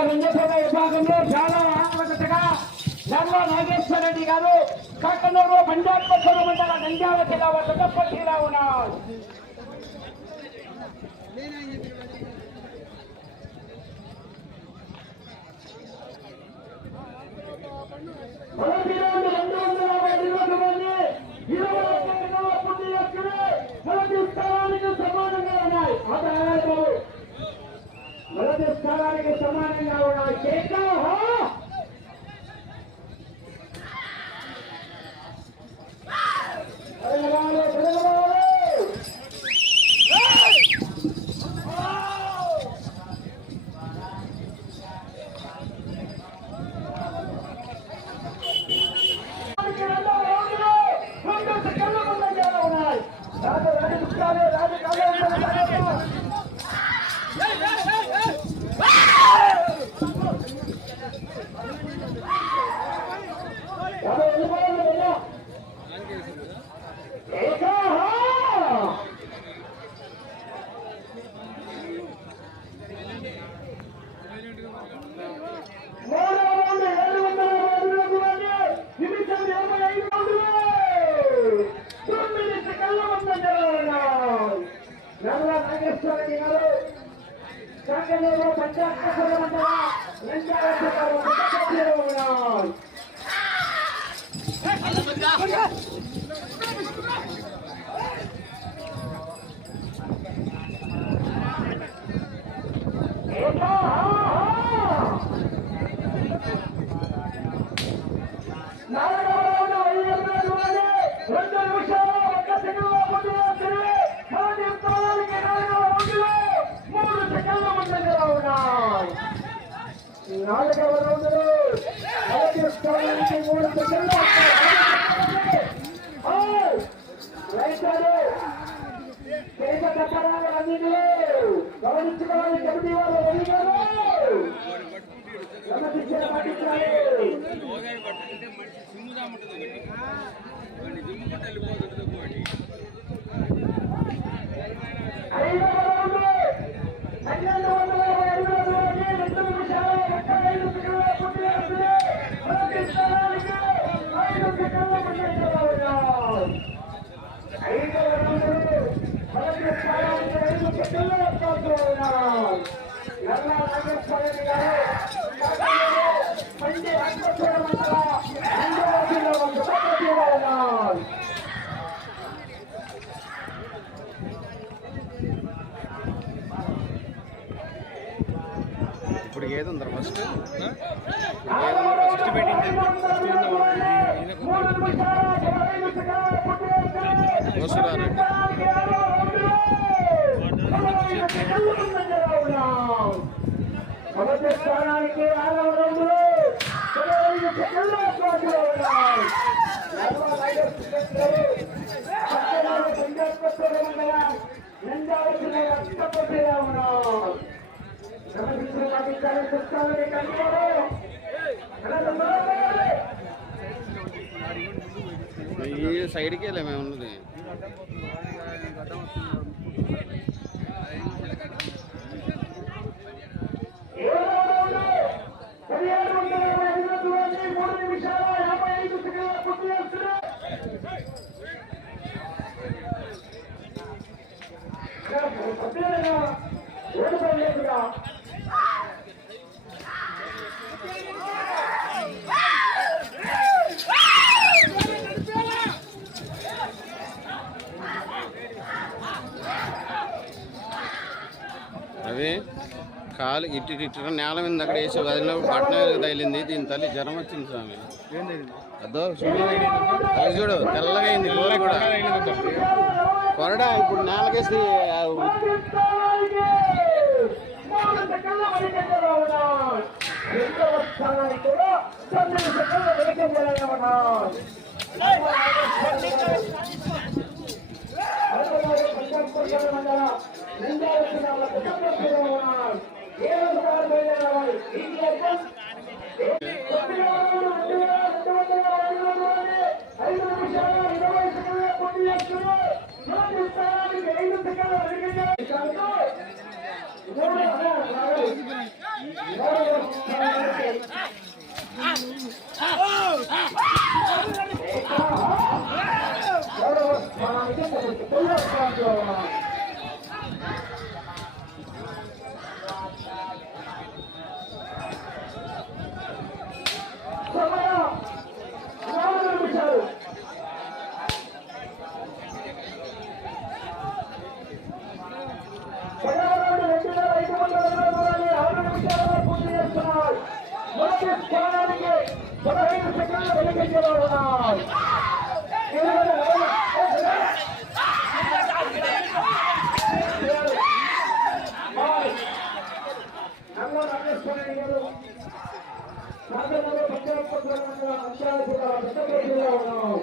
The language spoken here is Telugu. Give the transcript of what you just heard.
రెండవ విభాగంలో చాలా ఆత్మకతగా నల్ల నాగేశ్వర రెడ్డి గారు కాకనూరు మండల మండల నంద్యాల జిల్లా వద్ద పోటీలో ఉన్నారు. మొదటి రౌండ్ రెండు వందల యాభై ఇరవై మంది ఇరవై ఒక్క రెండవ పూర్తి చేసుకుని మొదటి స్థానానికి సమానంగా ఉన్నాయి అదే మొదటి స్థానానికి సమానంగా ఉన్నాయి కేకా తెలంగాణ తెలంగాణ మూడవ రౌండ్ ఏడు వందల అరవై మంది నిమిషం యాభై ఐదు రౌండ్లు తొమ్మిది సెకండ్ల ముందంజలో ఉన్నాయి నల్ల నాగేశ్వరరెడ్డి గారు సంగంలో పంచాయతీ మండల నంద్యాల జిల్లా ముఖ్యమంత్రిగా ఉన్నారు ఏకా నాలుగవ రౌండ్ ఐదు వందల రెండు నిమిషాలు ఒక్క సెకండ్ల ముందు వస్తుంది మొదటి స్థానానికి నాలుగవ రౌండ్లో మూడు సెకండ్ల ముందంజలో ఉన్నాయి నాలుగవ రౌండ్లో మొదటి స్థానానికి మూడు సెకండ్ల గమనించుకోవాలి కమిటీ పట్టించాలి ఇప్పుడు ఏది ఉందా ఫస్ట్ ఫస్ట్ వస్తున్నారండి. మొదటి స్థానానికి ఆరవ రౌండ్లో పదహైదు సెకండ్ల పాటులో ఉన్నాయి పక్కనాడు పంజాబ్ కొత్త మండలం నంద్యాల జిల్లా రక్తపతిగా ఉన్నారు నమస్కారం అధికారులు చెప్తామని ఈ సైడ్కి వెళ్ళే ఉన్నది అవి కాలు ఇటు ఇటు నేల మీద అక్కడ వేసి వదిలినప్పుడు బట్టన తగిలింది. దీని తల్లి జ్వరం వచ్చింది స్వామి. అదో చూడు. అది చూడు తెల్లగా అయింది కూడా. కొరడా ఇప్పుడు నేలకేసి సెకండ్ల వెనుకంజలో ఉన్నారు రెండవ స్థానానికి కూడా తొమ్మిది సెకండ్ల వెనుకంజలో ఉన్నారు అరవై ఏడు సార్లు ఇండియా పదహైదు సెకండ్ల వెనుక ఉన్నారు నాగర్ నగర్ పంచాయత్ పరిధిలో ఉన్న ఉన్నాం.